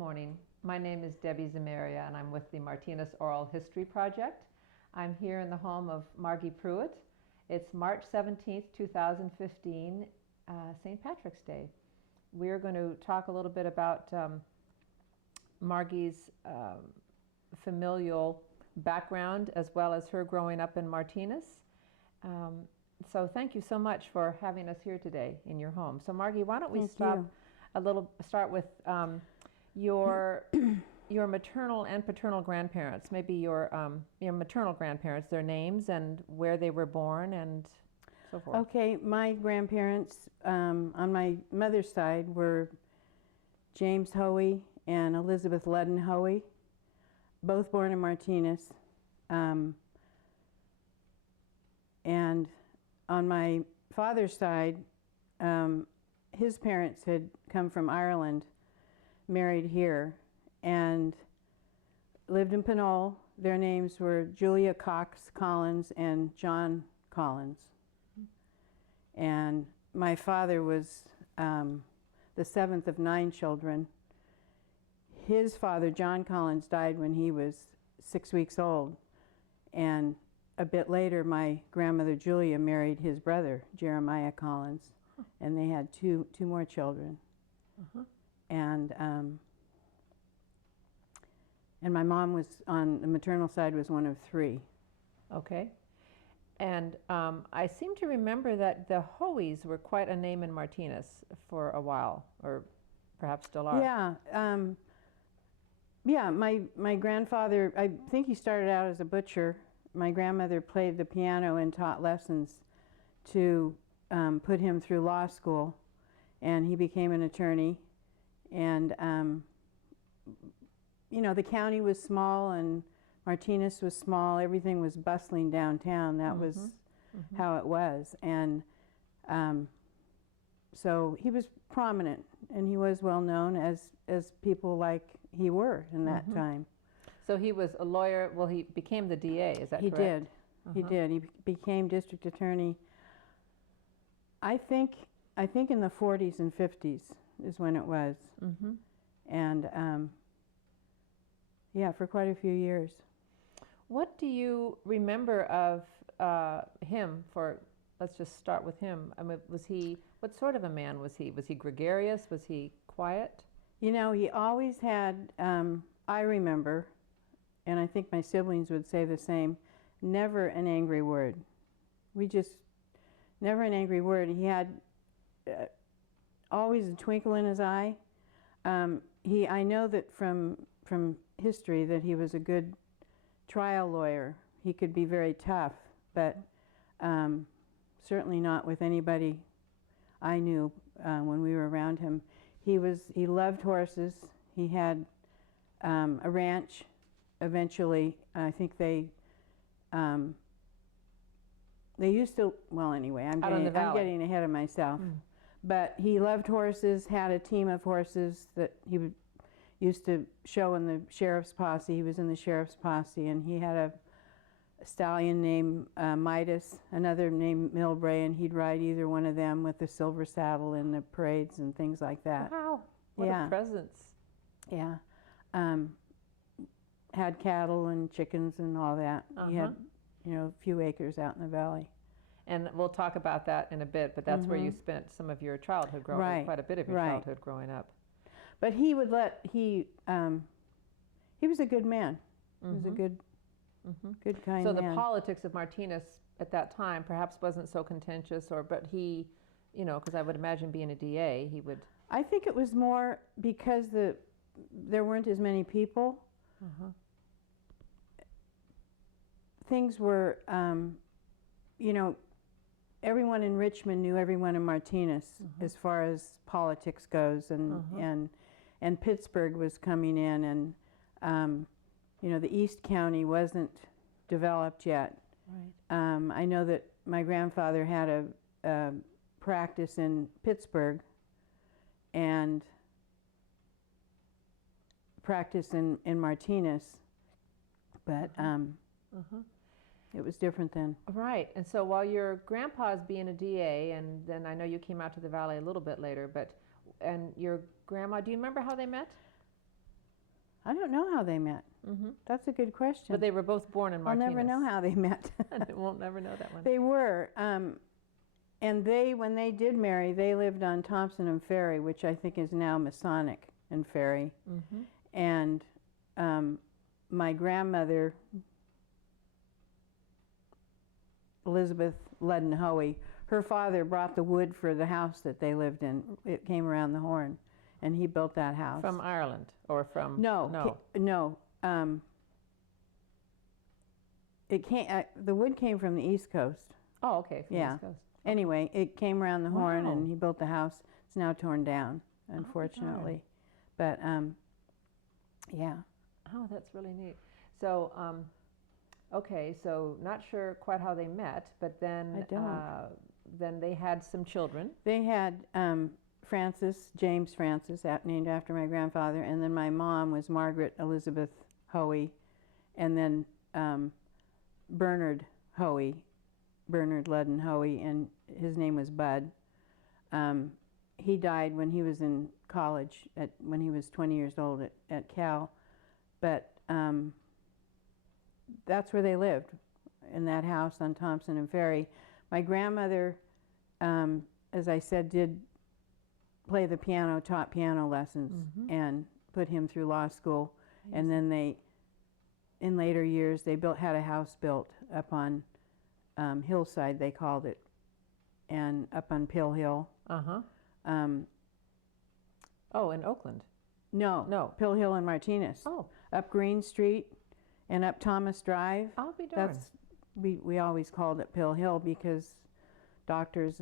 morning. My name is Debbie Zamaria, and I'm with the Martinez Oral History Project. I'm here in the home of Margie Pruitt. It's March 17th, 2015, St. Patrick's Day. We're going to talk a little bit about Margie's familial background as well as her growing up in Martinez. So thank you so much for having us here today in your home. So Margie, why don't we start with your maternal and paternal grandparents, maybe your maternal grandparents, their names and where they were born and so forth. Okay, my grandparents on my mother's side were James Hoey and Elizabeth Ludden Hoey, both born in Martinez. And on my father's side, his parents had come from Ireland, married here, and lived in Pinole. Their names were Julia Cox Collins and John Collins. And my father was the seventh of 9 children. His father, John Collins, died when he was 6 weeks old. And a bit later, my grandmother Julia married his brother, Jeremiah Collins, and they had two more children. And my mom was, on the maternal side, was one of 3. Okay. And I seem to remember that the Hoeys were quite a name in Martinez for a while, or perhaps still are. Yeah, my grandfather, I think he started out as a butcher. My grandmother played the piano and taught lessons to put him through law school, and he became an attorney. And you know, the county was small and Martinez was small. Everything was bustling downtown. That was how it was. And so he was prominent, and he was well known as people like he were in that time. So he was a lawyer. Well, he became the DA, is that correct? He did. He did. He became district attorney, I think in the 40s and 50s is when it was. And yeah, for quite a few years. What do you remember of him? Let's just start with him. I mean, what sort of a man was he? Was he gregarious? Was he quiet? You know, he always had, I remember, and I think my siblings would say the same, never an angry word. Never an angry word. He had always a twinkle in his eye. I know that from history that he was a good trial lawyer. He could be very tough, but certainly not with anybody I knew when we were around him. He loved horses. He had a ranch. Eventually, I think they used to, well, anyway, I'm getting ahead of myself. But he loved horses, had a team of horses that he used to show in the sheriff's posse. He was in the sheriff's posse, and he had a stallion named Midas, another named Milbray, and he'd ride either one of them with the silver saddle in the parades and things like that. Wow, what a presence. Yeah. Had cattle and chickens and all that. He had, you know, a few acres out in the valley. And we'll talk about that in a bit, but that's where you spent some of your childhood growing up, quite a bit of your childhood growing up. But he would he was a good man. He was a good kind man. So the politics of Martinez at that time perhaps wasn't so contentious, but he, you know, because I would imagine being a DA, he would... I think it was more because there weren't as many people. Things were, you know, everyone in Richmond knew everyone in Martinez as far as politics goes, and Pittsburgh was coming in, and you know, the East County wasn't developed yet. I know that my grandfather had a practice in Pittsburgh and practice in Martinez, but it was different then. Right, and so while your grandpa's being a DA, and then I know you came out to the valley a little bit later, and your grandma, do you remember how they met? I don't know how they met. That's a good question. But they were both born in Martinez. I'll never know how they met. I won't never know that one. They were. And when they did marry, they lived on Thompson and Ferry, which I think is now Masonic and Ferry. And my grandmother, Elizabeth Ludden Hoey, her father brought the wood for the house that they lived in. It came around the Horn, and he built that house. From Ireland or from? No. It came. The wood came from the East Coast. Oh, okay. From the East Coast. Anyway, it came around the Horn, and he built the house. It's now torn down, unfortunately. But yeah. Oh, that's really neat. So, okay, so not sure quite how they met, but then then they had some children. They had James Francis, named after my grandfather, and then my mom was Margaret Elizabeth Hoey, and then Bernard Ludden Hoey, and his name was Bud. He died when he was in college, when he was 20 years old at Cal, but that's where they lived, in that house on Thompson and Ferry. My grandmother, as I said, did play the piano, taught piano lessons, and put him through law school. And then in later years, they had a house built up on Hillside, they called it, and up on Pill Hill. Oh, in Oakland? No. Pill Hill and Martinez. Oh. Up Green Street and up Thomas Drive. I'll be darned. We always called it Pill Hill because doctors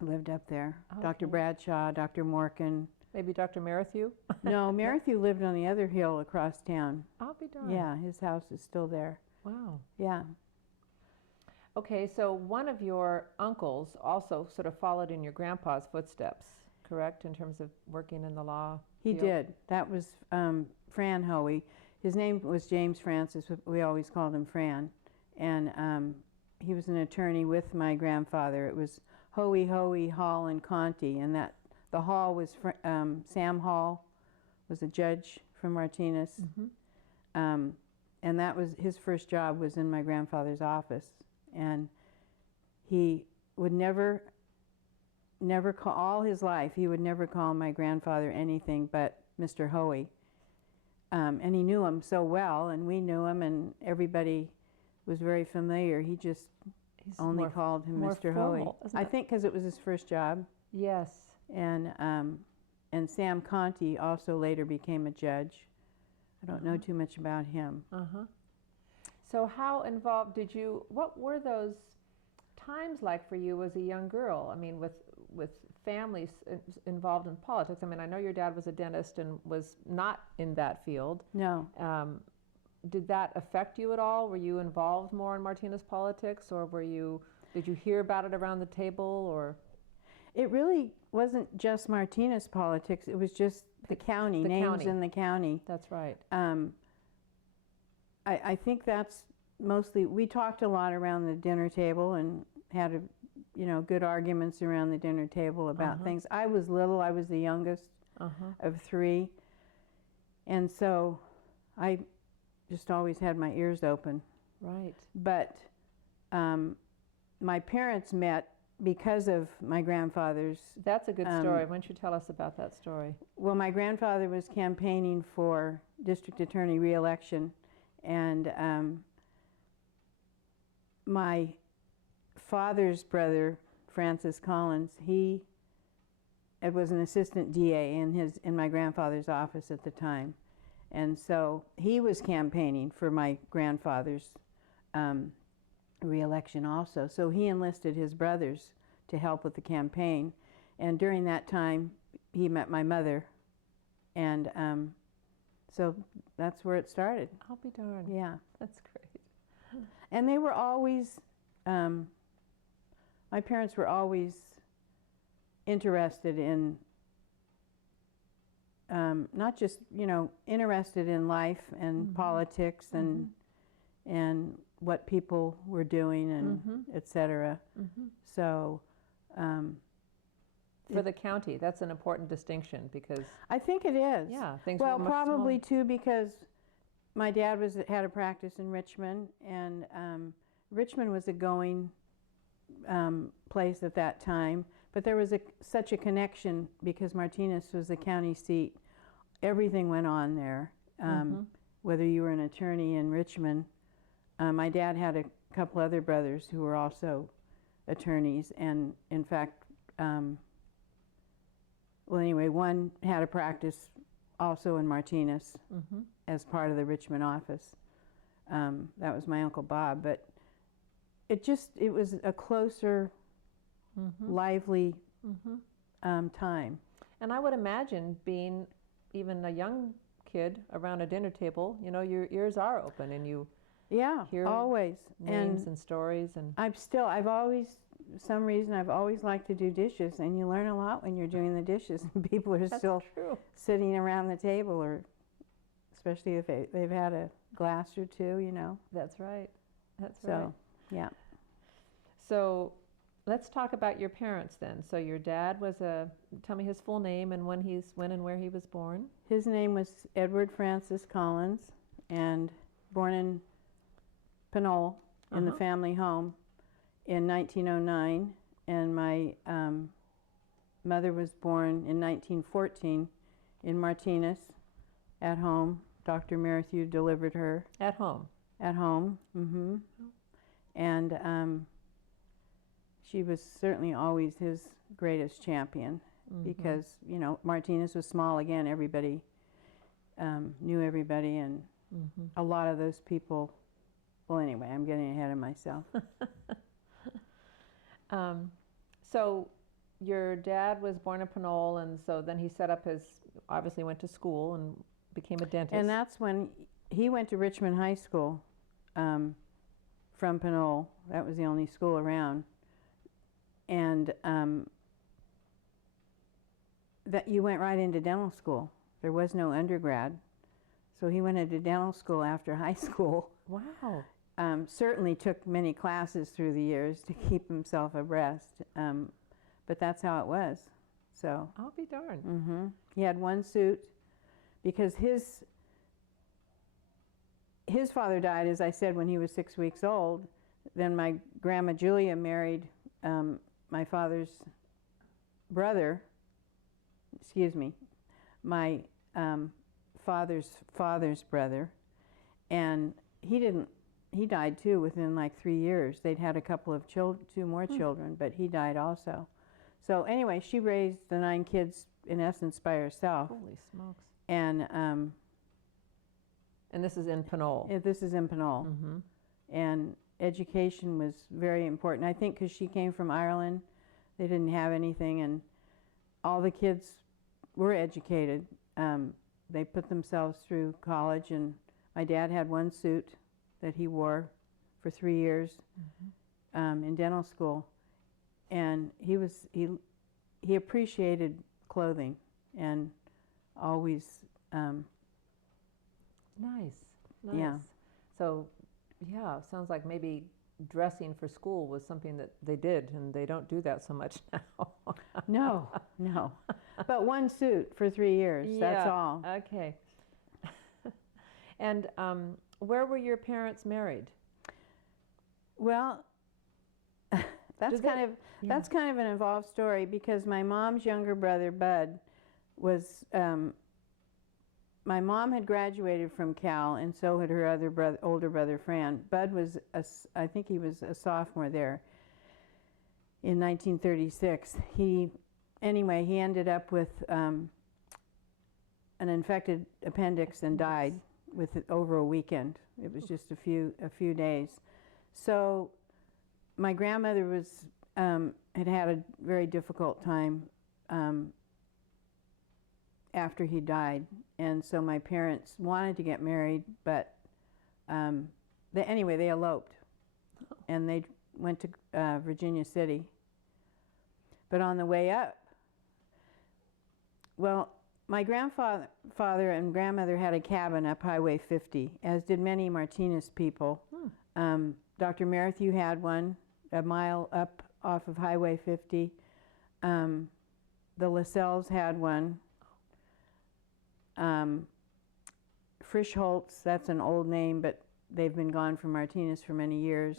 lived up there. Okay. Dr. Bradshaw, Dr. Morgan. Maybe Dr. Merrithew? No, Merrithew lived on the other hill across town. I'll be darned. Yeah, his house is still there. Wow. Yeah. Okay, so one of your uncles also sort of followed in your grandpa's footsteps, correct, in terms of working in the law He field? did. That was Fran Hoey. His name was James Francis. We always called him Fran. And he was an attorney with my grandfather. It was Hoey, Hall, and Conti. And the Hall was Sam Hall, was a judge from Martinez. And that was his first job, was in my grandfather's office. And he would never call, all his life, he would never call my grandfather anything but Mr. Hoey. And he knew him so well, and we knew him, and everybody was very familiar. He just only called him Mr. Hoey. I think because it was his first job. Yes. And Sam Conti also later became a judge. I don't know too much about him. So how involved what were those times like for you as a young girl? I mean, with families involved in politics. I mean, I know your dad was a dentist and was not in that field. No. Did that affect you at all? Were you involved more in Martinez politics, or did you hear about it around the table, or? It really wasn't just Martinez politics. It was just the county, names in the county. That's right. I think that's mostly, we talked a lot around the dinner table and had good arguments around the dinner table about things. I was little. I was the youngest of three. And so I just always had my ears open. Right. But my parents met because of my grandfather's... That's a good story. Why don't you tell us about that story? Well, my grandfather was campaigning for district attorney re-election, and my father's brother, Francis Collins, he was an assistant DA in my grandfather's office at the time. And so he was campaigning for my grandfather's re-election also. So he enlisted his brothers to help with the campaign. And during that time, he met my mother. And so that's where it started. I'll be darned. Yeah. That's great. And they were always, my parents were always interested in, not just, interested in life and politics and what people were doing and et cetera. So for the county. That's an important distinction because I think it is. yeah, things Well, were much probably smaller. too because my dad had a practice in Richmond, and Richmond was a going place at that time. But there was such a connection because Martinez was the county seat. Everything went on there, whether you were an attorney in Richmond. My dad had a couple other brothers who were also attorneys, and in fact, well, anyway, one had a practice also in Martinez as part of the Richmond office. That was my Uncle Bob, but it was a closer, lively time. And I would imagine being even a young kid around a dinner table, you know, your ears are open and you hear always names and stories. And I've always, for some reason, I've always liked to do dishes, and you learn a lot when you're doing the dishes, and people are still sitting around the table, or especially if they've had a glass or two, you know. That's right. That's right. So, yeah. So let's talk about your parents then. So your dad was tell me his full name and when and where he was born. His name was Edward Francis Collins, and born in Pinole in the family home in 1909, and my mother was born in 1914 in Martinez at home. Dr. Merrithew delivered her. At home? At home, And she was certainly always his greatest champion because, you know, Martinez was small again. Everybody knew everybody, and a lot of those people. Well, anyway, I'm getting ahead of myself. So your dad was born in Pinole, and so then he obviously went to school and became a dentist. And that's when he went to Richmond High School from Pinole. That was the only school around. And that you went right into dental school. There was no undergrad. So he went into dental school after high school. Wow. Certainly took many classes through the years to keep himself abreast, but that's how it was. So I'll be darned. He had one suit because his father died, as I said, when he was 6 weeks old. Then my grandma Julia married my father's brother. Excuse me, my father's brother, and he died too within like 3 years. They'd had a couple of two more children, but he died also. So anyway, she raised the 9 kids in essence by herself. Holy smokes. And this is in Pinole. This is in Pinole. And education was very important. I think because she came from Ireland, they didn't have anything, and all the kids were educated. They put themselves through college, and my dad had one suit that he wore for 3 years in dental school, and he appreciated clothing and always Nice. Yeah. So yeah, sounds like maybe dressing for school was something that they did, and they don't do that so much now. No, but one suit for 3 years. That's all. Okay. And where were your parents married? Well, that's kind of an involved story because my mom's younger brother Bud was. My mom had graduated from Cal, and so had her older brother Fran. Bud was, I think he was a sophomore there in 1936. He ended up with an infected appendix and died over a weekend. It was just a few days. So my grandmother had a very difficult time after he died, and so my parents wanted to get married, but they eloped, and they went to Virginia City. But on the way up, well, my grandfather and grandmother had a cabin up Highway 50, as did many Martinez people. Dr. Merrithew had one a mile up off of Highway 50. the Lascelles had one. Frischholtz, that's an old name, but they've been gone from Martinez for many years.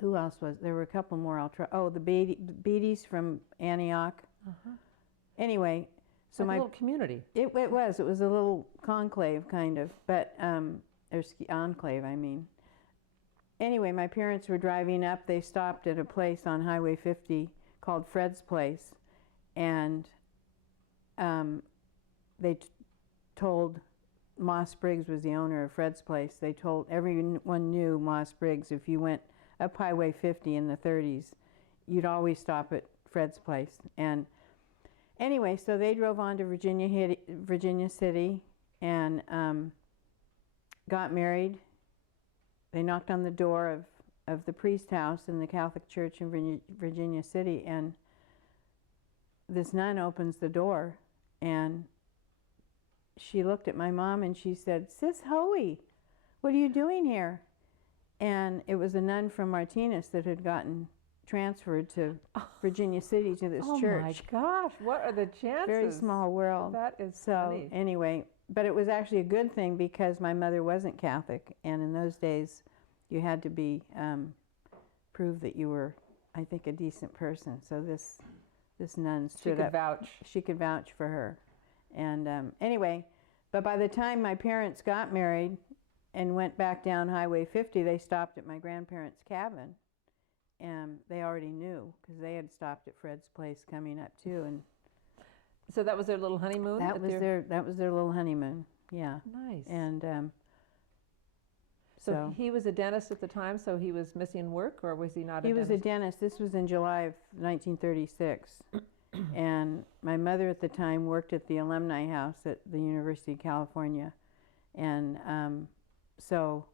Who else was there? Were a couple more. I'll try. Oh, the Beatties from Antioch. Anyway, so like a little community. It was a little conclave kind of, but or enclave, I mean. Anyway, my parents were driving up. They stopped at a place on Highway 50 called Fred's Place, and they told Moss Briggs was the owner of Fred's Place. They told everyone knew Moss Briggs. If you went up Highway 50 in the 30s, you'd always stop at Fred's Place. And anyway, so they drove on to Virginia City and got married. They knocked on the door of the priest house in the Catholic Church in Virginia City, and this nun opens the door, and she looked at my mom and she said, "Sis Hoey, what are you doing here?" And it was a nun from Martinez that had gotten transferred to Virginia City to this church. Oh my gosh, what are the chances? Very small world. That is so funny. Anyway, but it was actually a good thing because my mother wasn't Catholic, and in those days you had to be prove that you were, I think, a decent person. So this nun stood up. She could vouch. She could vouch for her. And anyway, but by the time my parents got married and went back down Highway 50, they stopped at my grandparents' cabin. And they already knew because they had stopped at Fred's Place coming up too. And so that was their little honeymoon? That was their little honeymoon, yeah. Nice. And so he was a dentist at the time, so he was missing work, or was he not a dentist? He was a dentist. This was in July of 1936. And my mother at the time worked at the Alumni House at the University of California. And so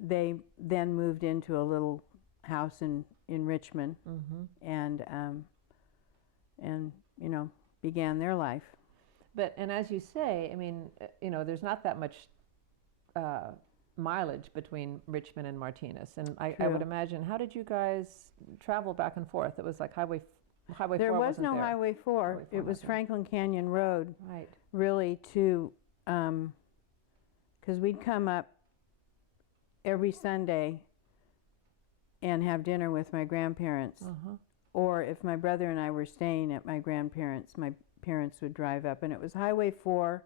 they then moved into a little house in Richmond and you know, began their life. And as you say, I mean, you know, there's not that much mileage between Richmond and Martinez, and I would imagine, how did you guys travel back and forth? It was like Highway 4. There was no Highway 4. It was Franklin Canyon Road. Right. Really, to because we'd come up every Sunday and have dinner with my grandparents. Or if my brother and I were staying at my grandparents', my parents would drive up. And it was Highway 4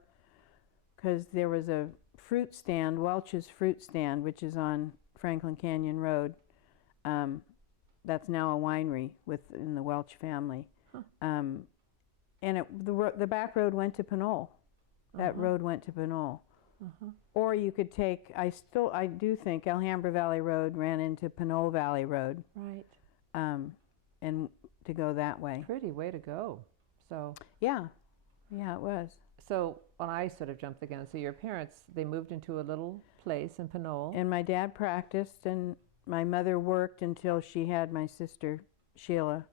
because there was a fruit stand, Welch's Fruit Stand, which is on Franklin Canyon Road. That's now a winery within the Welch family. And the back road went to Pinole. That road went to Pinole. Or you could take, I do think Alhambra Valley Road ran into Pinole Valley Road. Right. And to go that way. Pretty way to go. So. Yeah, it was. So when I sort of jumped the gun, so your parents, they moved into a little place in Pinole. And my dad practiced, and my mother worked until she had my sister Sheila.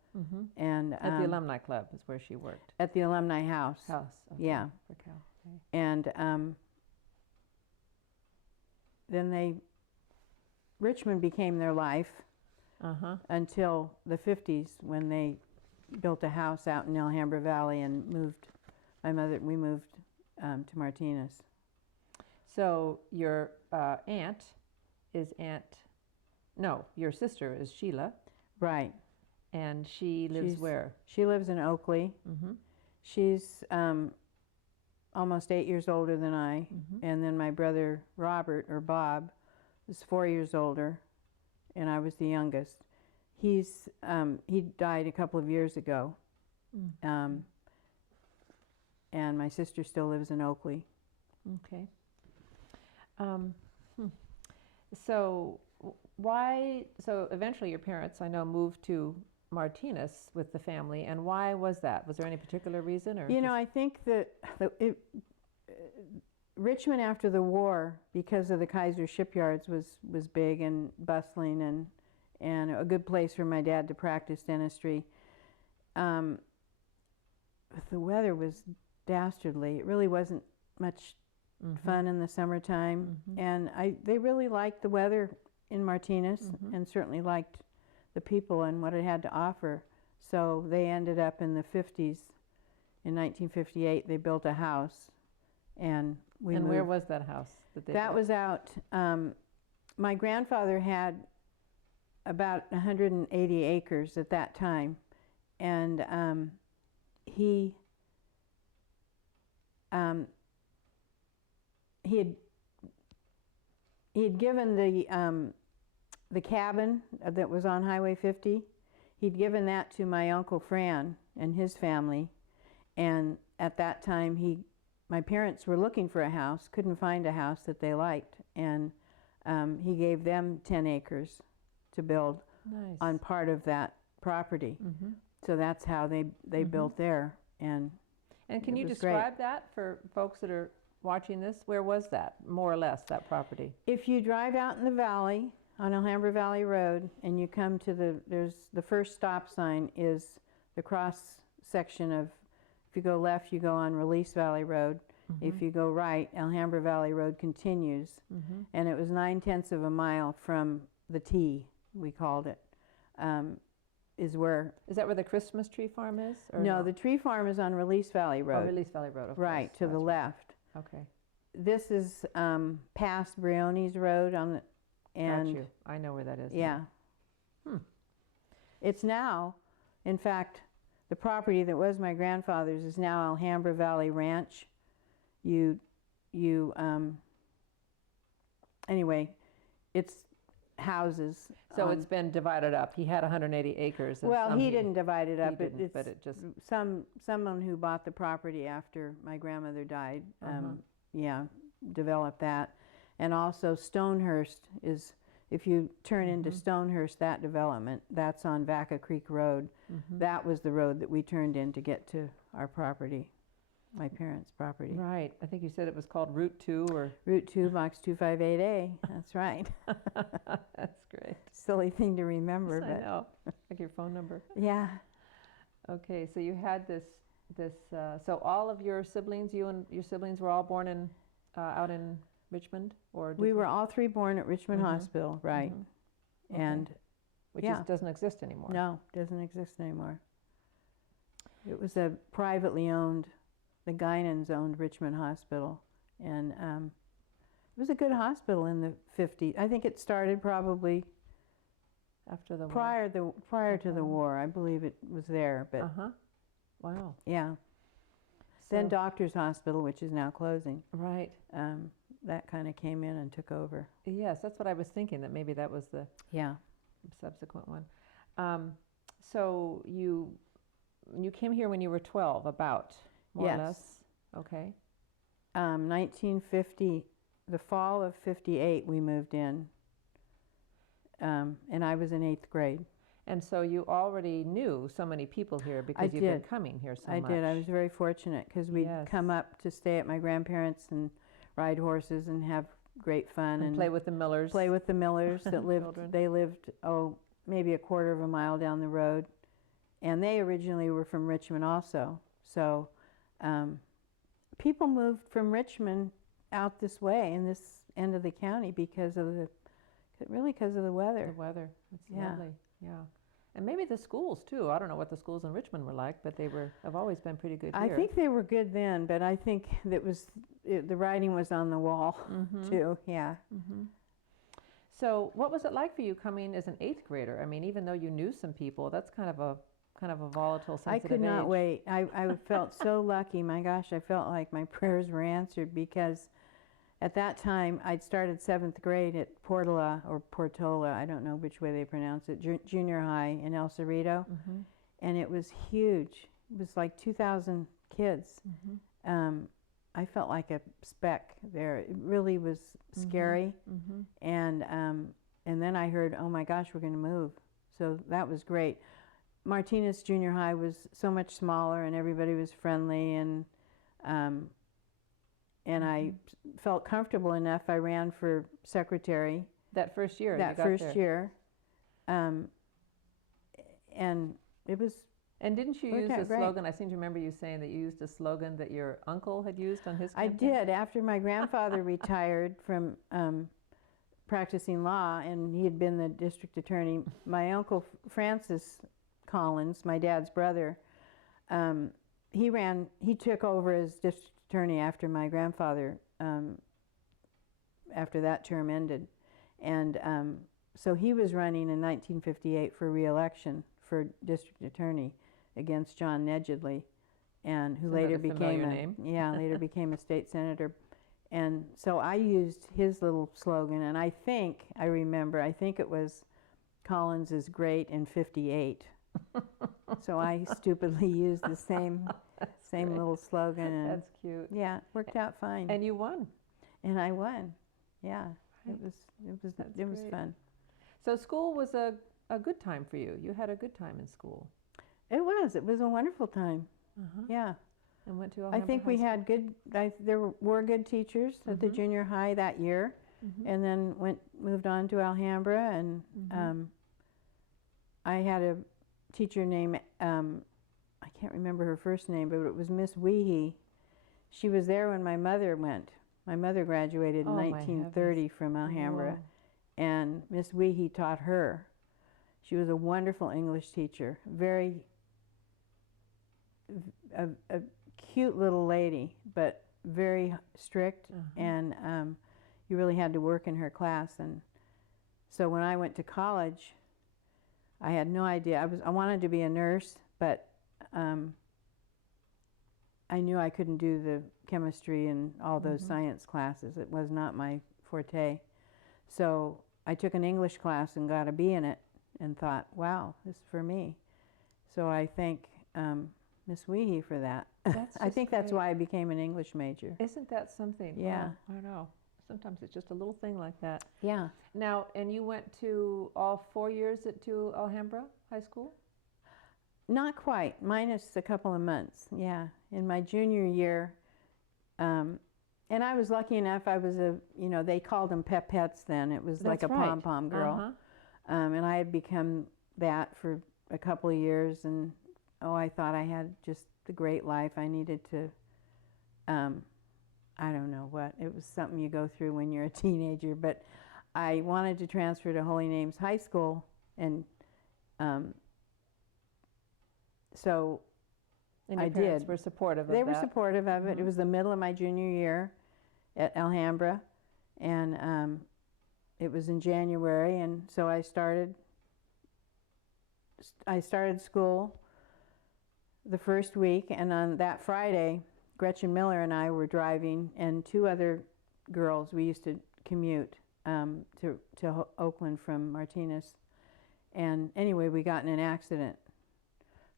And at the Alumni Club is where she worked. At the Alumni House. Okay. Yeah. For Cal. Okay. And then Richmond became their life until the 50s when they built a house out in Alhambra Valley and moved. We moved to Martinez. So your your sister is Sheila. Right. And she lives where? She lives in Oakley. She's almost 8 years older than I. And then my brother Robert, or Bob, is 4 years older, and I was the youngest. He died a couple of years ago. And my sister still lives in Oakley. Okay. So eventually your parents, I know, moved to Martinez with the family, and why was that? Was there any particular reason? Or you know, I think that Richmond after the war, because of the Kaiser shipyards, was big and bustling and a good place for my dad to practice dentistry. The weather was dastardly. It really wasn't much fun in the summertime, and they really liked the weather in Martinez, and certainly liked the people and what it had to offer. So they ended up in the 50s. In 1958, they built a house, and we moved. And where was that house that they That built? was out, my grandfather had about 180 acres at that time, and he had given the cabin that was on Highway 50. He'd given that to my Uncle Fran and his family, and at that time my parents were looking for a house, couldn't find a house that they liked, and he gave them 10 acres to build on part of that property. So that's how they built there. And can you describe that for folks that are watching this? Where was that, more or less, that property? If you drive out in the valley on Alhambra Valley Road and you come to the first stop sign is the cross section of, if you go left, you go on Release Valley Road. If you go right, Alhambra Valley Road continues. And it was 9/10 of a mile from the T, we called it, Is that where the Christmas tree farm is? Or no, the tree farm is on Release Valley Road. Oh, Release Valley Road, of right, course. to the left. Okay. This is past Briones Road on the, and got you. I know where that is. yeah. It's now, in fact, the property that was my grandfather's is now Alhambra Valley Ranch. Anyway, it's houses. So it's been divided up. He had 180 acres. And Well, he didn't divide it up. But it just someone who bought the property after my grandmother died, developed that. And also Stonehurst is, if you turn into Stonehurst, that development, that's on Vaca Creek Road. That was the road that we turned in to get to our property, my parents' property. Right. I think you said it was called Route 2 or... Route 2, Box 258A. That's right. That's great. Silly thing to remember, Yes, but... I know. Like your phone number. Yeah. Okay, so you had this so all of your siblings, you and your siblings were all born in out in Richmond? We were all three born at Richmond Hospital, right. Okay. And which doesn't exist anymore. No, doesn't exist anymore. It was a privately owned, the Guinans owned Richmond Hospital, and it was a good hospital in the 50s. I think it started probably after the prior to the war. I believe it was there, but wow. Yeah. So, then Doctors Hospital, which is now closing. Right. That kind of came in and took over. Yes, that's what I was thinking, that maybe that was the subsequent one. So you came here when you were 12, about, more or less? Okay. 1950, the fall of 58, we moved in, and I was in 8th grade. And so you already knew so many people here because you've been coming here so much. I did. I was very fortunate because we'd come up to stay at my grandparents' and ride horses and have great fun. And play with the Millers. Play with the Millers that lived, they lived, maybe a quarter of a mile down the road. And they originally were from Richmond also. So people moved from Richmond out this way in this end of the county because of the weather. The weather. It's lovely. Yeah. And maybe the schools too. I don't know what the schools in Richmond were like, but have always been pretty good here. I think they were good then, but I think the writing was on the wall too. Yeah. So what was it like for you coming as an 8th grader? I mean, even though you knew some people, that's kind of a volatile, sensitive I could not age. wait. I felt so lucky. My gosh, I felt like my prayers were answered because at that time I'd started 7th grade at Portola, I don't know which way they pronounce it, junior high in El Cerrito, and it was huge. It was like 2,000 kids. I felt like a speck there. It really was scary. And then I heard, oh my gosh, we're going to move. So that was great. Martinez Junior High was so much smaller and everybody was friendly, and I felt comfortable enough. I ran for secretary. That first year? That first year. And it was... And didn't you use a slogan? I seem to remember you saying that you used a slogan that your uncle had used on his campaign. I did. After my grandfather retired from practicing law, and he had been the district attorney. My uncle Francis Collins, my dad's brother, he took over as district attorney after my grandfather, after that term ended. And so he was running in 1958 for re-election for district attorney against John Nedgedly, and who later became a state senator. And so I used his little slogan, and I think it was Collins is great in 58. So I stupidly used the same little slogan. And that's cute. Yeah, it worked out fine. And you won. And I won. Yeah, right. It was fun. So school was a good time for you. You had a good time in school. It was a wonderful time. Yeah. And went to Alhambra I think High we School. had there were good teachers at the junior high that year, and then moved on to Alhambra, and I had a teacher named, I can't remember her first name, but it was Miss Weehee. She was there when my mother went. My mother graduated in 1930 from Alhambra. Whoa. And Miss Weehee taught her. She was a wonderful English teacher, a cute little lady, but very strict, and you really had to work in her class. And so when I went to college, I had no idea. I wanted to be a nurse, but I knew I couldn't do the chemistry and all those science classes. It was not my forte. So I took an English class and got a B in it and thought, wow, this is for me. So I thank Miss Weehee for that. I think that's why I became an English major. Isn't that something? Yeah. Oh, I know. Sometimes it's just a little thing like that. Yeah. Now, and you went to all 4 years to Alhambra High School? Not quite, minus a couple of months, yeah. In my junior year, and I was lucky enough, I was they called them Pepettes then. It was like a pom-pom girl. And I had become that for a couple of years, and I thought I had just the great life. I needed to, I don't know what, it was something you go through when you're a teenager, but I wanted to transfer to Holy Names High School, and so and your I parents did. Were supportive of that? They were supportive of it. It was the middle of my junior year at Alhambra, and it was in January, and so I started school the first week, and on that Friday, Gretchen Miller and I were driving, and two other girls, we used to commute to Oakland from Martinez, and anyway, we got in an accident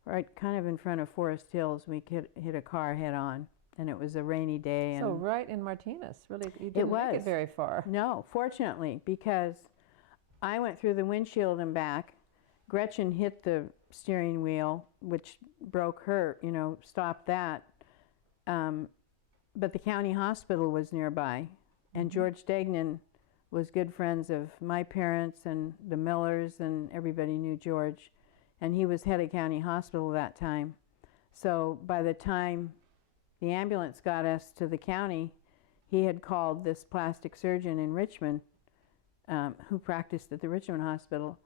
right kind of in front of Forest Hills. We hit a car head on, and it was a rainy day. And so right in Martinez, really, you didn't make it very far. No, fortunately, because I went through the windshield and back. Gretchen hit the steering wheel, which broke her, stopped that. But the county hospital was nearby, and George Degnan was good friends of my parents and the Millers, and everybody knew George. And he was head of county hospital that time. So by the time the ambulance got us to the county, he had called this plastic surgeon in Richmond, who practiced at the Richmond hospital,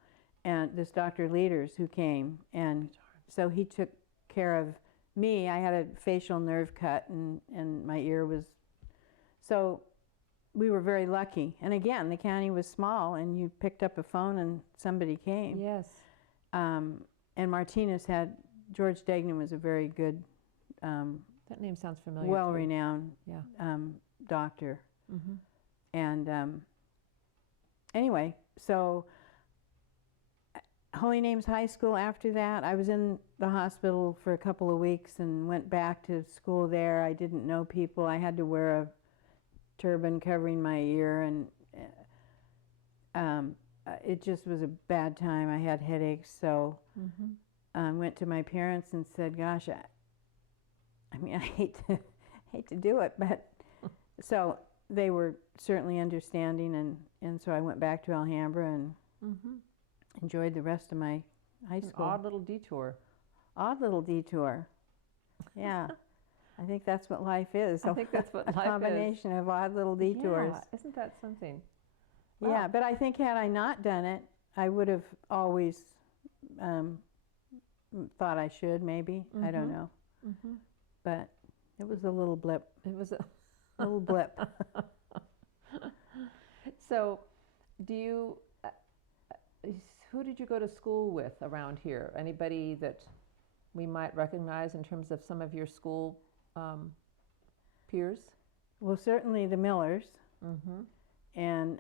and this Dr. Leaders who came. And so he took care of me. I had a facial nerve cut, and my ear was... So we were very lucky. And again, the county was small, and you picked up a phone and somebody came. Yes. And Martinez George Degnan was a very good, that name sounds familiar. Well-renowned doctor. And anyway, so Holy Names High School after that, I was in the hospital for a couple of weeks and went back to school there. I didn't know people. I had to wear a turban covering my ear, and it just was a bad time. I had headaches, so went to my parents and said, "Gosh, I mean, I hate to do it," but so they were certainly understanding, and so I went back to Alhambra and enjoyed the rest of my high school. An odd little detour. Odd little detour. Yeah. I think that's what life is. I think that's what life is. A combination of odd little detours. Yeah, isn't that something? Yeah, but I think had I not done it, I would have always thought I should, maybe. I don't know. But it was a little blip. It was a little blip. So, who did you go to school with around here? Anybody that we might recognize in terms of some of your school peers? Well, certainly the Millers. And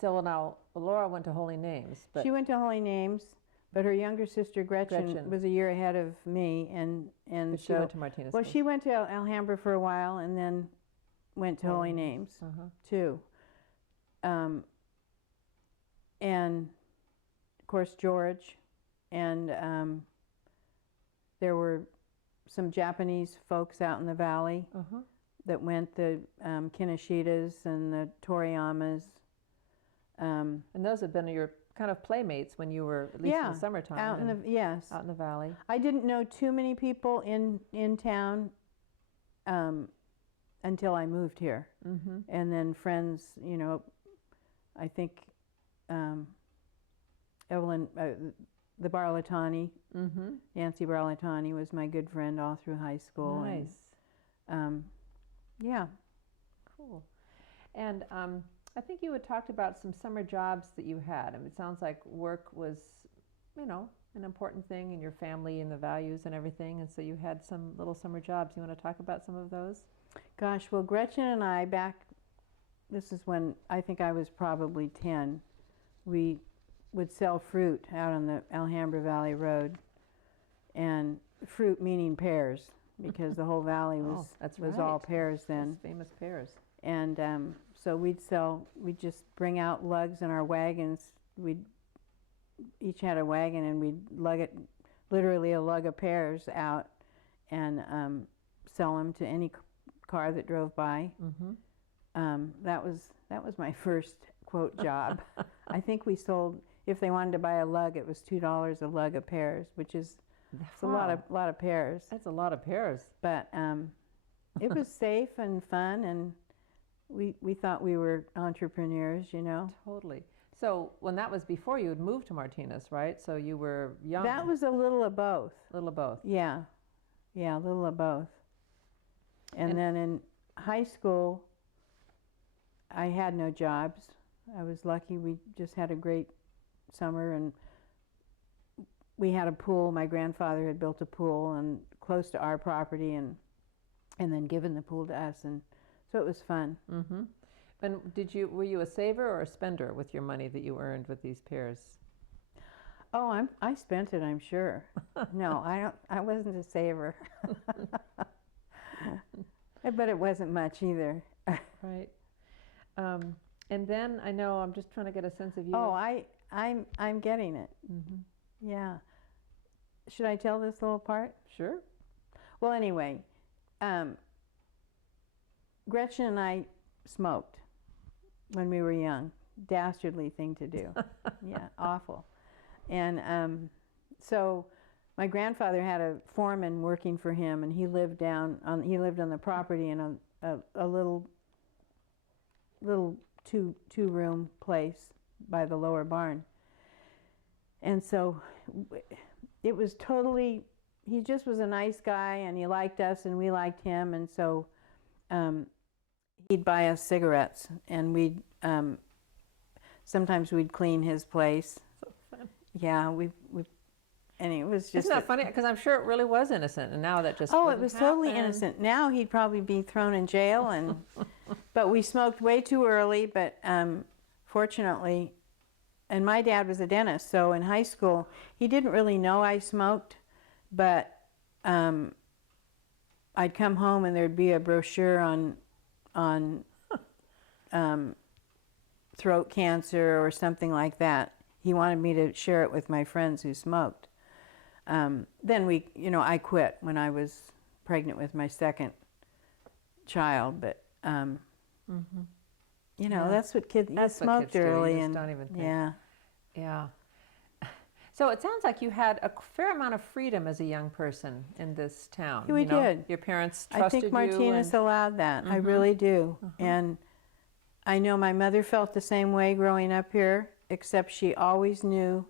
so now Laura went to Holy Names. But she went to Holy Names, but her younger sister Gretchen was a year ahead of me, and but she went to Martinez. Well, she went to Alhambra for a while, and then went to Holy Names too. And of course George, and there were some Japanese folks out in the valley that went, the Kinoshitas and the Toriyamas. And those have been your kind of playmates when you were, at least in the summertime. Out in the out in the valley. I didn't know too many people in town until I moved here, and then friends. You know, I think Evelyn, the Barlatani, Nancy Barlatani was my good friend all through high school. Nice. And, yeah. Cool. And I think you had talked about some summer jobs that you had. I mean, it sounds like work was, you know, an important thing in your family and the values and everything. And so you had some little summer jobs. You want to talk about some of those? Gosh, well, Gretchen and I this is when I think I was probably 10, we would sell fruit out on the Alhambra Valley Road. And fruit meaning pears, because the whole valley was all pears then. Those famous pears. And so we'd just bring out lugs in our wagons. We'd each had a wagon, and we'd lug it, literally a lug of pears out, and sell them to any car that drove by. That was my first quote job. I think we sold, if they wanted to buy a lug, it was $2 a lug of pears, which is a lot of pears. That's a lot of pears. But it was safe and fun, and we thought we were entrepreneurs, you know. Totally. So when that was before you had moved to Martinez, right? So you were young. That was a little of both. A little of both. Yeah, a little of both. And then in high school, I had no jobs. I was lucky. We just had a great summer, and we had a pool. My grandfather had built a pool and close to our property, and then given the pool to us, and so it was fun. And were you a saver or a spender with your money that you earned with these pears? Oh, I spent it, I'm sure. No, I wasn't a saver. But it wasn't much either. Right. And then I know, I'm just trying to get a sense of you. Oh, I'm getting it. Yeah. Should I tell this little part? Sure. Well, anyway, Gretchen and I smoked when we were young. Dastardly thing to do. Yeah, awful. And so my grandfather had a foreman working for him, and he lived on the property in a little two-room place by the lower barn. And so it was totally, he just was a nice guy, and he liked us and we liked him, and so he'd buy us cigarettes, and sometimes we'd clean his place. So fun. Yeah, and it was just... Isn't that funny? Because I'm sure it really was innocent, and now that just it was totally innocent. Now he'd probably be thrown in jail, and but we smoked way too early, but fortunately, and my dad was a dentist, so in high school, he didn't really know I smoked, but I'd come home and there'd be a brochure on throat cancer or something like that. He wanted me to share it with my friends who smoked. Then I quit when I was pregnant with my second child, but that's what kids, you smoked early, you and don't even think. Yeah. So it sounds like you had a fair amount of freedom as a young person in this town. We did. Your parents trusted you. I think Martinez allowed that. I really do. And I know my mother felt the same way growing up here, except she always knew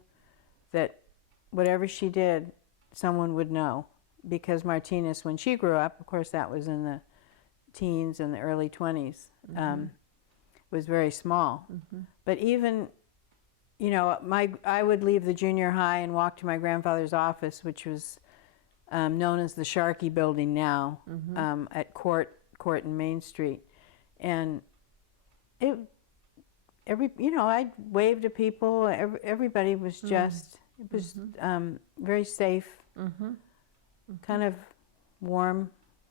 that whatever she did, someone would know. Because Martinez, when she grew up, of course that was in the teens and the early 20s, was very small. But even, you know, I would leave the junior high and walk to my grandfather's office, which was known as the Sharkey Building now, at Court and Main Street. And I'd wave to people. Everybody was just, it was very safe, kind of warm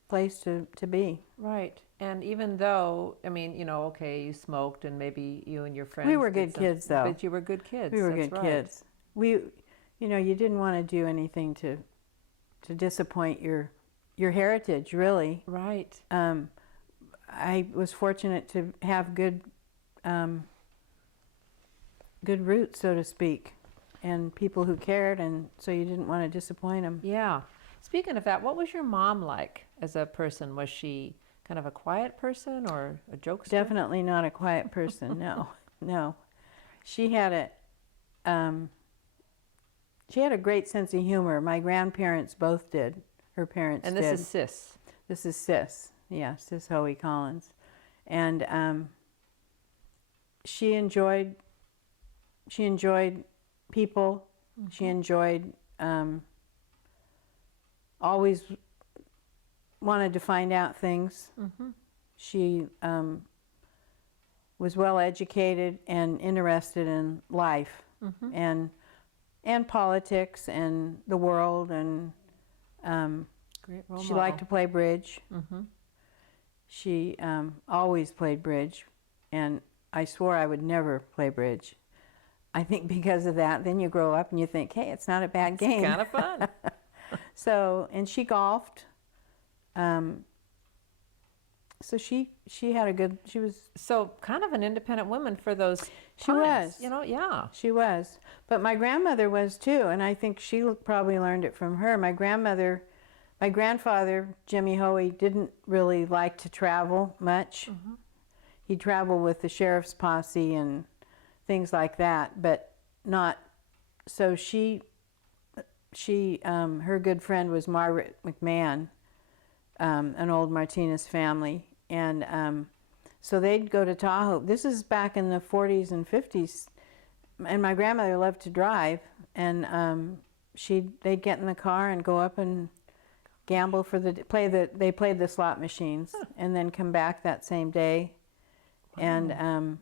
place to be. Right. And even though, I mean, you know, okay, you smoked and maybe you and your friends. We were good kids, though. But you were good kids. We were good kids. You know, you didn't want to do anything to disappoint your heritage, really. Right. I was fortunate to have good roots, so to speak, and people who cared, and so you didn't want to disappoint them. Yeah. Speaking of that, what was your mom like as a person? Was she kind of a quiet person or a jokester? Definitely not a quiet person. No. She had a great sense of humor. My grandparents both did. Her parents did. And this is Sis. This is Sis. Yeah, Sis Hoey Collins. And she enjoyed people. She enjoyed always wanted to find out things. She was well educated and interested in life and politics and the world, and Great role she model. liked to play bridge. She always played bridge, and I swore I would never play bridge. I think because of that, then you grow up and you think, hey, it's not a bad game. It's kind of fun. So, and she golfed. So she had a good, she was... So kind of an independent woman for those times. She was. You know, yeah. She was. But my grandmother was too, and I think she probably learned it from her. My grandfather, Jimmy Hoey, didn't really like to travel much. He'd travel with the sheriff's posse and things like that, but not... So her good friend was Margaret McMahon, an old Martinez family, and so they'd go to Tahoe. This is back in the 40s and 50s, and my grandmother loved to drive, and they'd get in the car and go up and gamble for they played the slot machines, and then come back that same day, and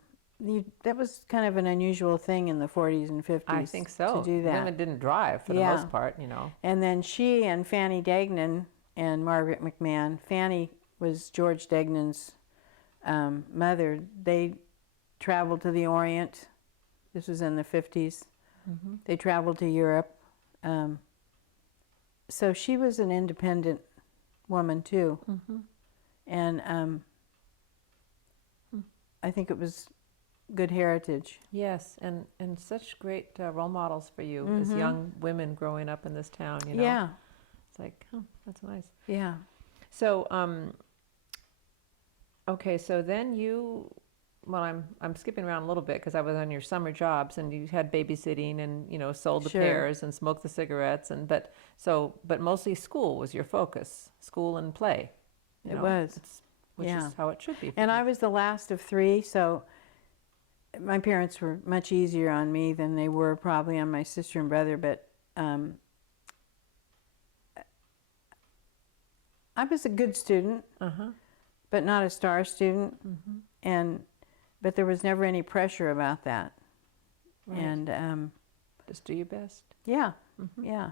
that was kind of an unusual thing in the 40s and 50s. I think so. To do that. Women didn't drive for the most part, you know. And then she and Fanny Degnan and Margaret McMahon. Fanny was George Degnan's mother. They traveled to the Orient. This was in the 50s. They traveled to Europe. So she was an independent woman too. And I think it was good heritage. Yes, and such great role models for you as young women growing up in this town, you know. Yeah. It's like, oh, that's nice. Yeah. So, okay, so then well, I'm skipping around a little bit because I was on your summer jobs and you had babysitting and, you know, sold the pears and smoked the cigarettes but mostly school was your focus, school and play. It was. Which is how it should be. And I was the last of three, so my parents were much easier on me than they were probably on my sister and brother, but I was a good student, but not a star student, but there was never any pressure about that. Right. And just do your best. Yeah, yeah.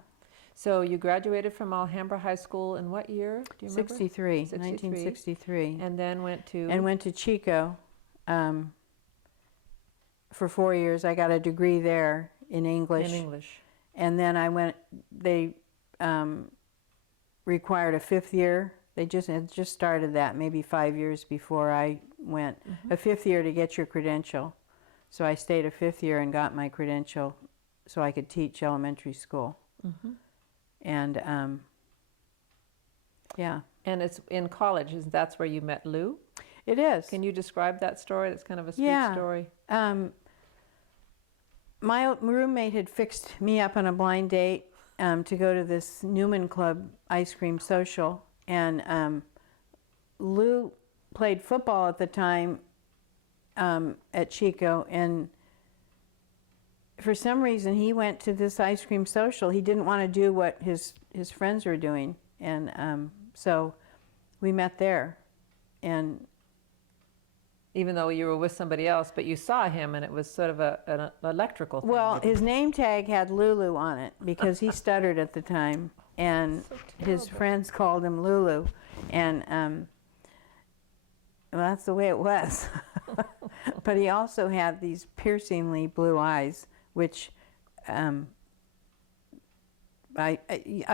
So you graduated from Alhambra High School in what year? Do you remember? 1963. And then went to? And went to Chico for 4 years. I got a degree there in English. In English. And then I went, they required a 5th year. They had just started that maybe 5 years before I went. A 5th year to get your credential. So I stayed a 5th year and got my credential so I could teach elementary school. And yeah. And it's in college, that's where you met Lou? It is. Can you describe that story? That's kind of a sweet story. My roommate had fixed me up on a blind date to go to this Newman Club ice cream social, and Lou played football at the time at Chico, and for some reason he went to this ice cream social. He didn't want to do what his friends were doing, and so we met there. And even though you were with somebody else, but you saw him, and it was sort of an electrical thing. Well, his name tag had Lulu on it because he stuttered at the time, and his friends called him Lulu, and well, that's the way it was. But he also had these piercingly blue eyes, which I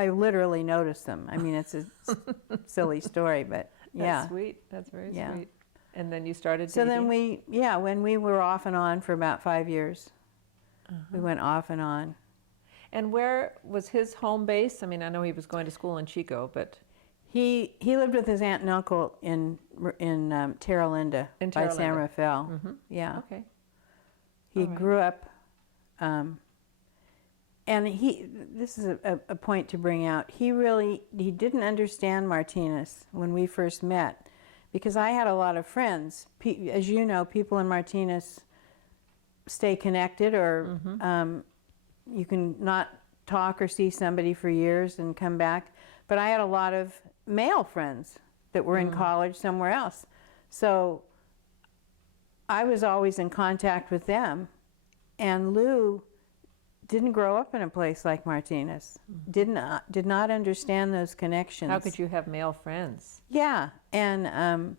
literally noticed them. I mean, it's a silly story, but yeah. That's sweet. That's very sweet. And then you started dating? So then when we were off and on for about 5 years, we went off and on. And where was his home base? I mean, I know he was going to school in Chico, but he lived with his aunt and uncle in Terra Linda by San Rafael. Yeah. Okay. He grew up, and this is a point to bring out. He didn't understand Martinez when we first met, because I had a lot of friends. As you know, people in Martinez stay connected, or you can not talk or see somebody for years and come back. But I had a lot of male friends that were in college somewhere else. So I was always in contact with them. And Lou didn't grow up in a place like Martinez, did not understand those connections. How could you have male friends? Yeah, and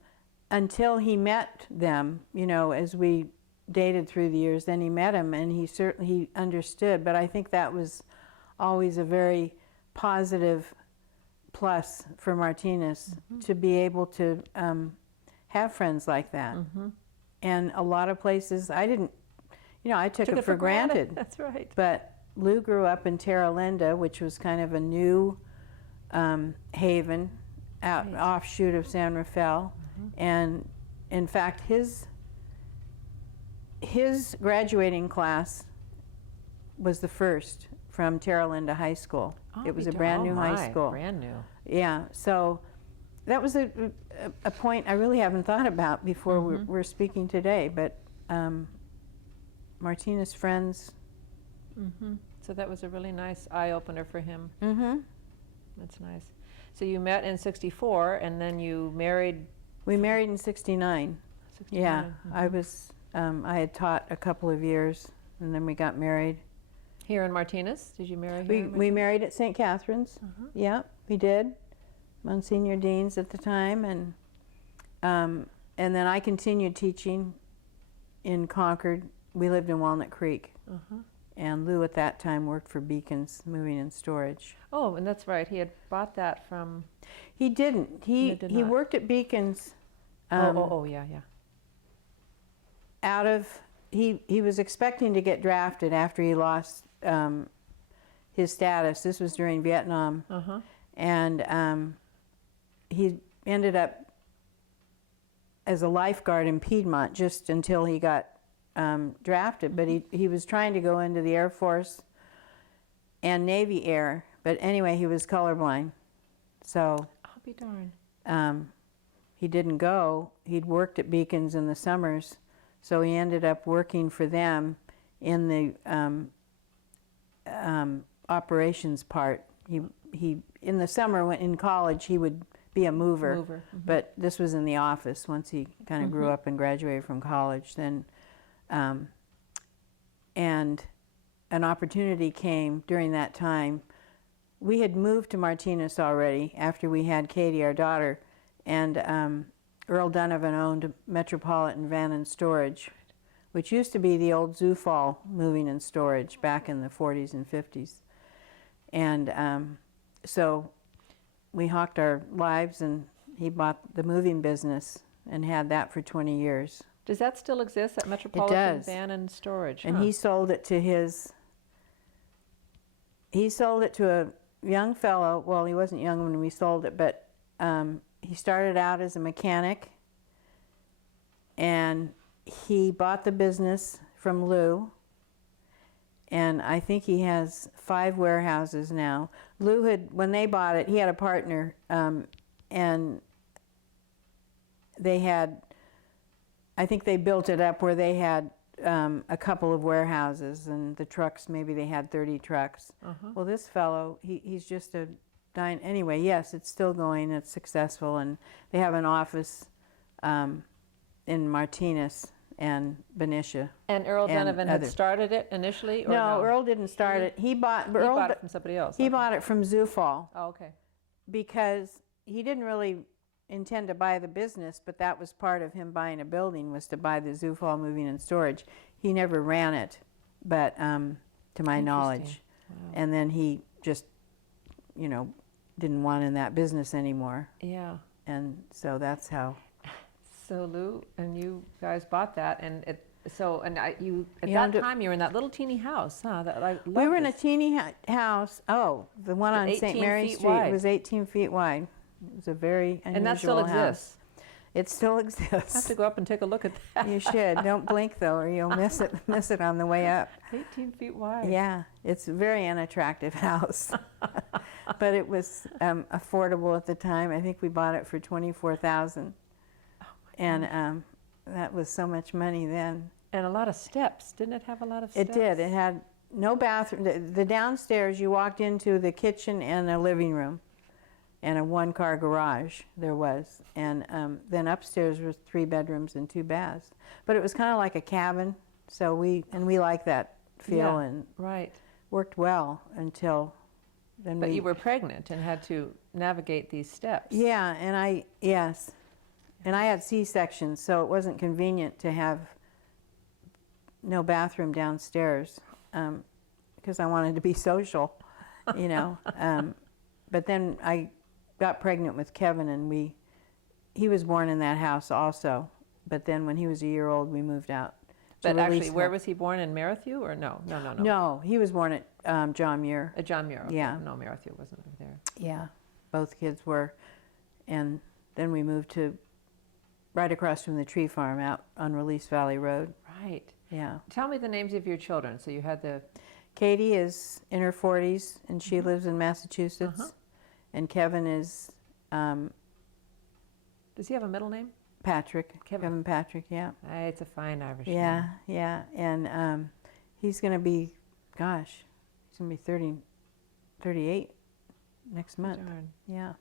until he met them, you know, as we dated through the years, then he met him, and he understood. But I think that was always a very positive plus for Martinez, to be able to have friends like that. And a lot of places I didn't, you know, I took it for granted. That's right. But Lou grew up in Terra Linda, which was kind of a new haven, offshoot of San Rafael. And in fact, his graduating class was the first from Terra Linda High School. It was a brand new high school. Brand new. Yeah, so that was a point I really haven't thought about before we're speaking today, but Martinez friends. So that was a really nice eye-opener for him. That's nice. So you met in '64, and then you married? We married in '69. Yeah, I had taught a couple of years, and then we got married. Here in Martinez? Did you marry here? We married at St. Catherine's. Yeah, we did. Monsignor Dean's at the time, and then I continued teaching in Concord. We lived in Walnut Creek, and Lou at that time worked for Beacons Moving and Storage. Oh, and that's right. He had bought that from. He didn't. He worked at Beacons. Yeah. Out of he was expecting to get drafted after he lost his status. This was during Vietnam, and he ended up as a lifeguard in Piedmont just until he got drafted. But he was trying to go into the Air Force and Navy Air. But anyway, he was colorblind, so I'll be darned. He didn't go. He'd worked at Beacons in the summers, so he ended up working for them in the operations part. He in the summer, in college, he would be a mover. But this was in the office once he kind of grew up and graduated from college. Then, and an opportunity came during that time. We had moved to Martinez already after we had Katie, our daughter, and Earl Donovan owned Metropolitan Van and Storage, which used to be the old Zufall Moving and Storage back in the 40s and 50s. And so we hawked our lives, and he bought the moving business and had that for 20 years. Does that still exist, at Metropolitan Van and Storage? And he sold it to a young fellow. Well, he wasn't young when we sold it, but he started out as a mechanic, and he bought the business from Lou, and I think he has 5 warehouses now. Lou had, when they bought it, he had a partner, and they had, I think they built it up where they had a couple of warehouses, and the trucks, maybe they had 30 trucks. Well, this fellow, he's just a anyway, yes, it's still going, it's successful, and they have an office in Martinez and Benicia. And Earl Donovan had started it initially? Or no, Earl didn't start it. He bought it from somebody else. He bought it from Zufall. Oh, okay. Because he didn't really intend to buy the business, but that was part of him buying a building, was to buy the Zufall Moving and Storage. He never ran it, but to my knowledge. Wow. And then he just, you know, didn't want in that business anymore. Yeah. And so that's how. So Lou and you guys bought that, and at that time you were in that little teeny house, huh? We were in a teeny house. Oh, the one on St. Mary Street. Wide. It was 18 feet wide. It was a very unusual house. And that still exists. It still exists. I have to go up and take a look at that. You should. Don't blink though, or you'll miss it on the way up. 18 feet wide. Yeah, it's a very unattractive house, but it was affordable at the time. I think we bought it for $24,000, and that was so much money then. And a lot of steps. Didn't it have a lot of steps? It did. It had no bathroom. The downstairs, you walked into the kitchen and a living room, and a 1-car garage there was. And then upstairs was 3 bedrooms and 2 baths. But it was kind of like a cabin, so we liked that feel, and right. worked well until then. But you were pregnant and had to navigate these steps. Yeah, and I had C-sections, so it wasn't convenient to have no bathroom downstairs, because I wanted to be social, you know. But then I got pregnant with Kevin, and he was born in that house also. But then when he was a year old, we moved out. But actually, where was he born, in Merrithew, or no? No, he was born at John Muir. At John Muir, okay. Yeah. No, Merrithew wasn't over there. Yeah, both kids were. And then we moved to right across from the tree farm out on Release Valley Road. Right. Yeah. Tell me the names of your children. So you had the... Katie is in her 40s, and she lives in Massachusetts. And Kevin is... Does he have a middle name? Patrick. Kevin Patrick, yeah. It's a fine Irish name. Yeah. And he's going to be, gosh, he's going to be 38 next month. Darn. Yeah.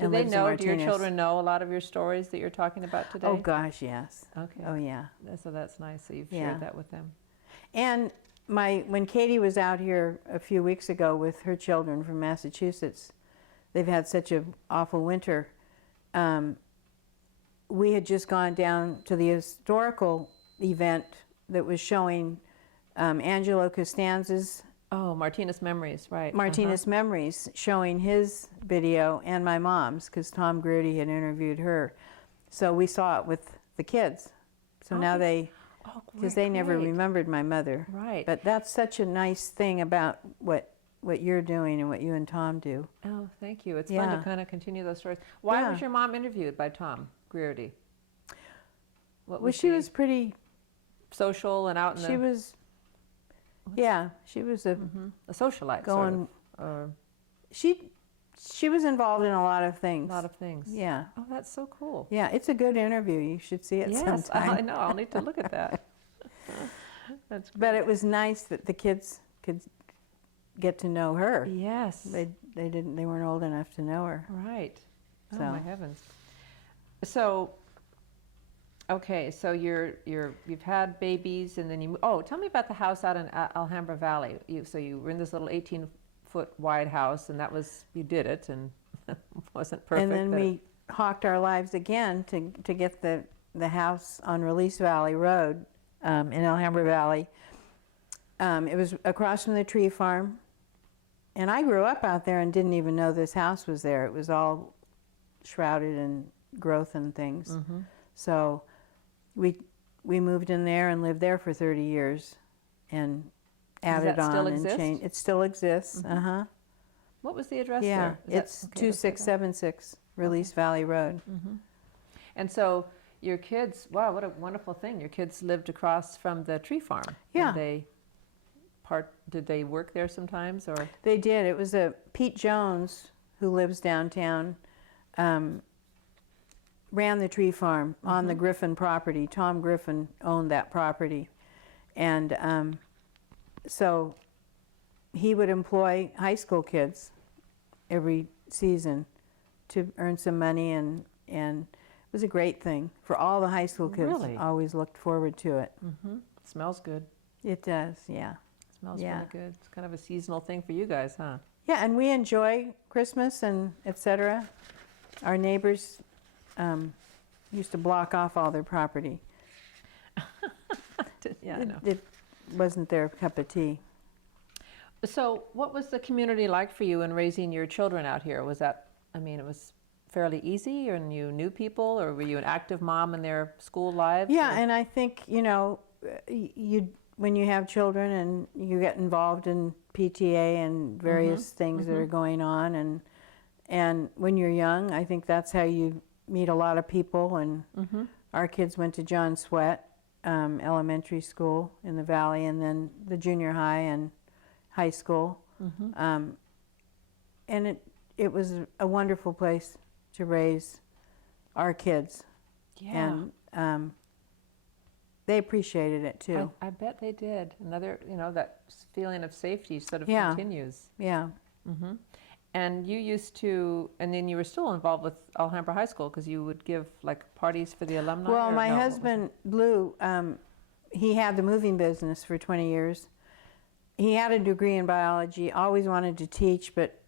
Do they know, do your children know a lot of your stories that you're talking about today? Oh, gosh, yes. Okay. Oh, yeah. So that's nice. So you've shared that with them. And when Katie was out here a few weeks ago with her children from Massachusetts, they've had such an awful winter. We had just gone down to the historical event that was showing Angelo Costanza's. Oh, Martinez Memories, right. Martinez Memories, showing his video and my mom's, because Tom Grudy had interviewed her. So we saw it with the kids. So now because they never remembered my mother. Right. But that's such a nice thing about what you're doing and what you and Tom do. Oh, thank you. It's fun to kind of continue those stories. Why was your mom interviewed by Tom Grudy? She was pretty social and out in she was a socialite. Going, sort of, she was involved in a lot of things. A lot of things. Yeah. Oh, that's so cool. Yeah, it's a good interview. You should see it sometime. Yes, I know. I'll need to look at that. That's great. But it was nice that the kids could get to know her. Yes. They weren't old enough to know her. Right. So. Oh my heavens. So okay, so you've had babies, and then tell me about the house out in Alhambra Valley. So you were in this little 18-foot wide house, and you did it, and it wasn't perfect. And then we hawked our lives again to get the house on Release Valley Road in Alhambra Valley. It was across from the tree farm, and I grew up out there and didn't even know this house was there. It was all shrouded in growth and things. So we moved in there and lived there for 30 years, and added on and changed. It still exists. What was the address there? Yeah, it's 2676 Release Valley Road. And so your kids, wow, what a wonderful thing. Your kids lived across from the tree farm. Yeah. Did they work there sometimes, or? They did. It was Pete Jones, who lives downtown, ran the tree farm on the Griffin property. Tom Griffin owned that property. And so he would employ high school kids every season to earn some money, and it was a great thing for all the high school kids. Really? Always looked forward to it. Smells good. It does, yeah. Smells really good. It's kind of a seasonal thing for you guys, huh? Yeah, and we enjoy Christmas and etc. Our neighbors used to block off all their property. Yeah, I know. It wasn't their cup of tea. So what was the community like for you in raising your children out here? Was that, I mean, it was fairly easy, and you knew people, or were you an active mom in their school lives? Yeah, or? and I think, you know, when you have children and you get involved in PTA and various things that are going on, and when you're young, I think that's how you meet a lot of people. And our kids went to John Sweat elementary school in the Valley, and then the junior high and high school. And it was a wonderful place to raise our kids. Yeah. And they appreciated it too. I bet they did. Another, you know, that feeling of safety sort of Yeah. continues. Yeah. And you used to, and then you were still involved with Alhambra High School, because you would give like parties for the alumni? Well, or my no, what was husband, Blue, he had the moving business for 20 years. He had a degree in biology, always wanted to teach, but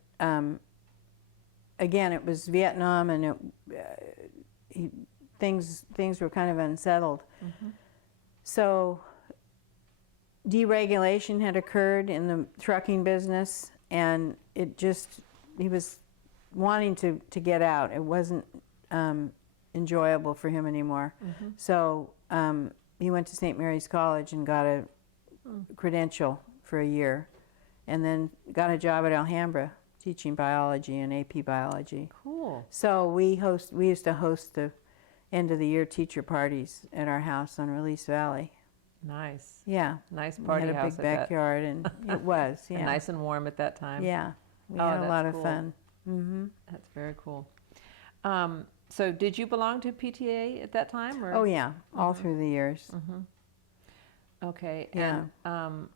again, it was Vietnam, and things were kind of unsettled. So deregulation had occurred in the trucking business, and he was wanting to get out. It wasn't enjoyable for him anymore. So he went to St. Mary's College and got a credential for a year, and then got a job at Alhambra teaching biology and AP biology. Cool. So we used to host the end of the year teacher parties at our house on Release Valley. Nice. Yeah. Nice party We had a house, big I bet. backyard, and it was, yeah. And nice and warm at that time. Yeah. We Oh, had a that's lot of cool. fun. That's very cool. So did you belong to PTA at that time? Or? Oh, yeah. All through the years. Okay. Yeah. And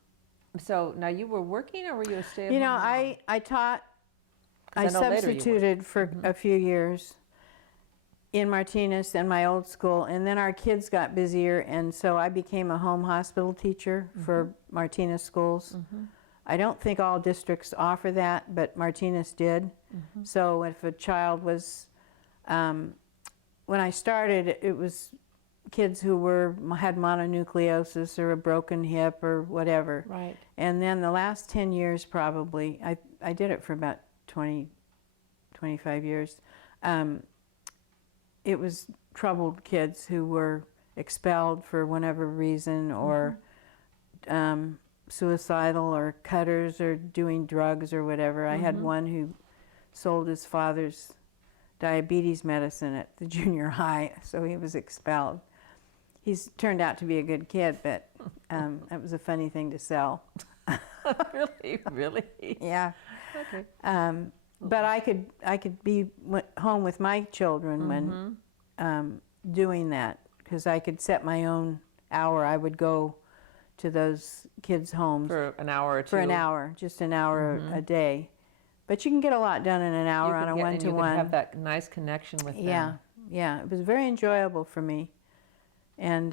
so now you were working, or were you a stay-at-home You know, mom? I taught, 'Cause I I know later you worked. substituted for a few years in Martinez and my old school, and then our kids got busier, and so I became a home hospital teacher for Martinez schools. I don't think all districts offer that, but Martinez did. So if a child was, when I started, it was kids who had mononucleosis or a broken hip or whatever. Right. And then the last 10 years probably, I did it for about 25 years. It was troubled kids who were expelled for whatever reason, or suicidal, or cutters, or doing drugs or whatever. I had one who sold his father's diabetes medicine at the junior high, so he was expelled. He's turned out to be a good kid, but it was a funny thing to sell. Really? Yeah. Okay. But I could be home with my children when doing that, because I could set my own hour. I would go to those kids' homes For an hour or two. for an hour, just an hour a day. But you can get a lot done in an hour on a one-to-one. And you could have that nice connection with them. Yeah. It was very enjoyable for me, and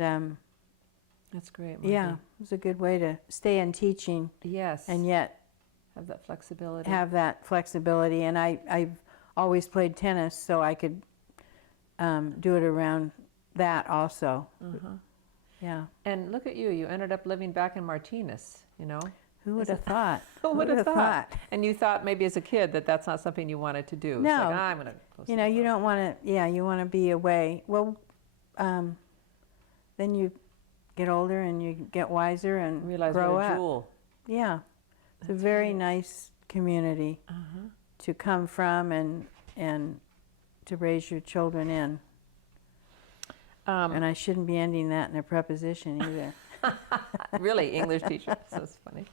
That's great, Margie. yeah, it was a good way to stay in teaching Yes. and yet have that flexibility. have that flexibility. And I've always played tennis, so I could do it around that also. Yeah. And look at you. You ended up living back in Martinez, you know? Who would have thought? Who would have thought? And you thought maybe as a kid that that's not something you wanted to do. No. It's like, I'm going to go You know, you don't want to, you want to be away. Well, then you get older and you get wiser and realize grow what a up. jewel. Yeah. It's a very nice community to come from and to raise your children in. And I shouldn't be ending that in a preposition either. Really, English teacher. That's funny.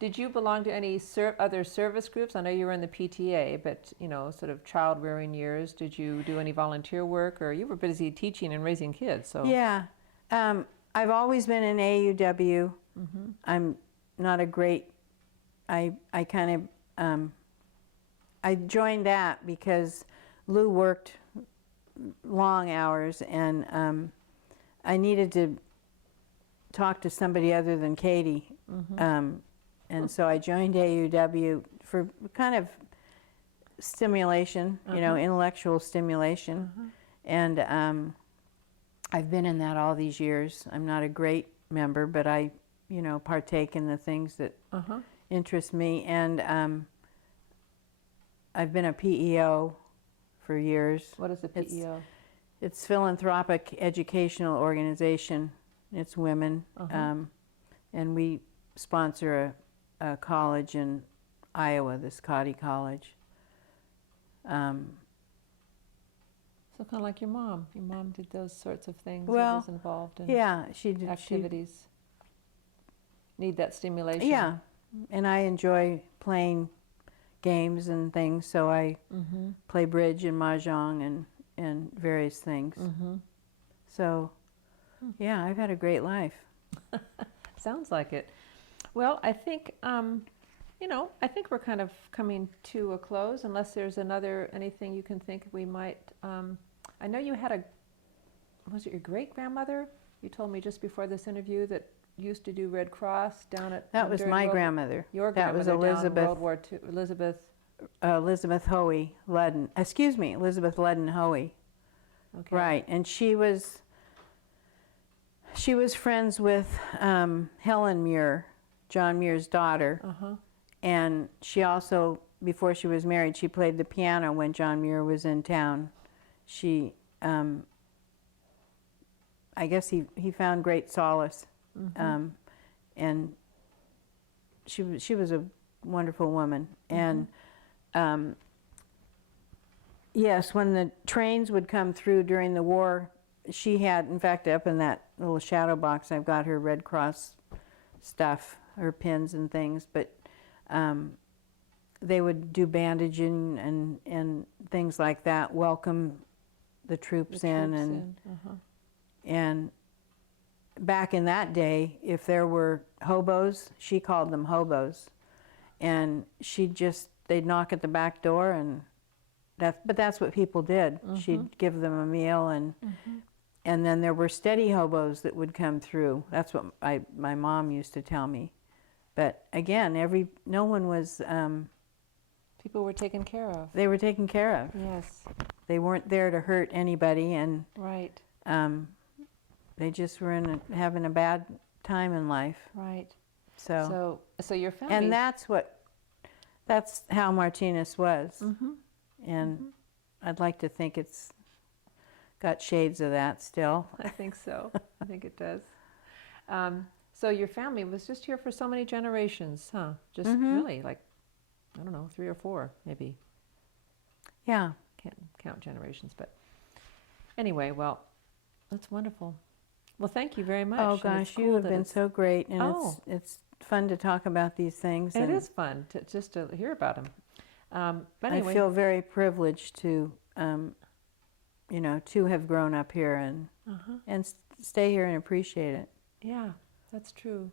Did you belong to any other service groups? I know you were in the PTA, but, you know, sort of child rearing years. Did you do any volunteer work, or you were busy teaching and raising kids? So yeah, I've always been in AUW. I'm not a great. I kind of I joined that because Lou worked long hours, and I needed to talk to somebody other than Katie. And so I joined AUW for kind of stimulation, you know, intellectual stimulation. And I've been in that all these years. I'm not a great member, but I, you know, partake in the things that interest me. And I've been a PEO for years. what is a PEO? It's Philanthropic Educational Organization. It's women. And we sponsor a college in Iowa, the Scotty College. So kind of like your mom. Your mom did those sorts of things. Well, was involved in yeah, she did activities. Need that stimulation. Yeah, and I enjoy playing games and things, so I play bridge and mahjong and various things. So, yeah, I've had a great life. Sounds like it. Well, I think, you know, I think we're kind of coming to a close, unless there's anything you can think we might. I know you had was it your great-grandmother? You told me just before this interview that used to do Red Cross down at. That was my grandmother. Your grandmother. That was Elizabeth. down in World War II. Elizabeth Hoey Ludden. Excuse me, Elizabeth Ludden Hoey. Okay. Right, and she was friends with Helen Muir, John Muir's daughter. And she also, before she was married, she played the piano when John Muir was in town. She, I guess he found great solace. And she was a wonderful woman. And yes, when the trains would come through during the war, she had, in fact, up in that little shadow box, I've got her Red Cross stuff, her pins and things, but they would do bandaging and things like that, welcome the troops in. And back in that day, if there were hobos, she called them hobos, and they'd knock at the back door, and but that's what people did. She'd give them a meal, and then there were steady hobos that would come through. That's what my mom used to tell me. But again, no one was. People were taken care of. They were taken care of. Yes. They weren't there to hurt anybody, and right. They just were having a bad time in life. Right. So your family. And that's how Martinez was. And I'd like to think it's got shades of that still. I think so. I think it does. So your family was just here for so many generations, huh? Just really, like, I don't know, 3 or 4, maybe. Yeah. Can't count generations, but anyway, well, that's wonderful. Well, thank you very much. Oh gosh, you have been so great, and it's fun to talk about these things. It is fun just to hear about them. But anyway, I feel very privileged to, to have grown up here and stay here and appreciate it. Yeah, that's true,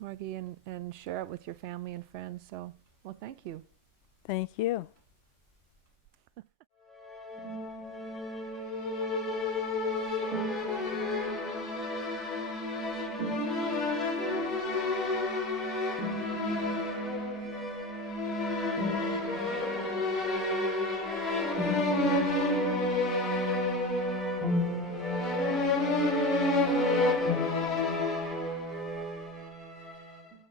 Margie, and share it with your family and friends. So, well, thank you. Thank you.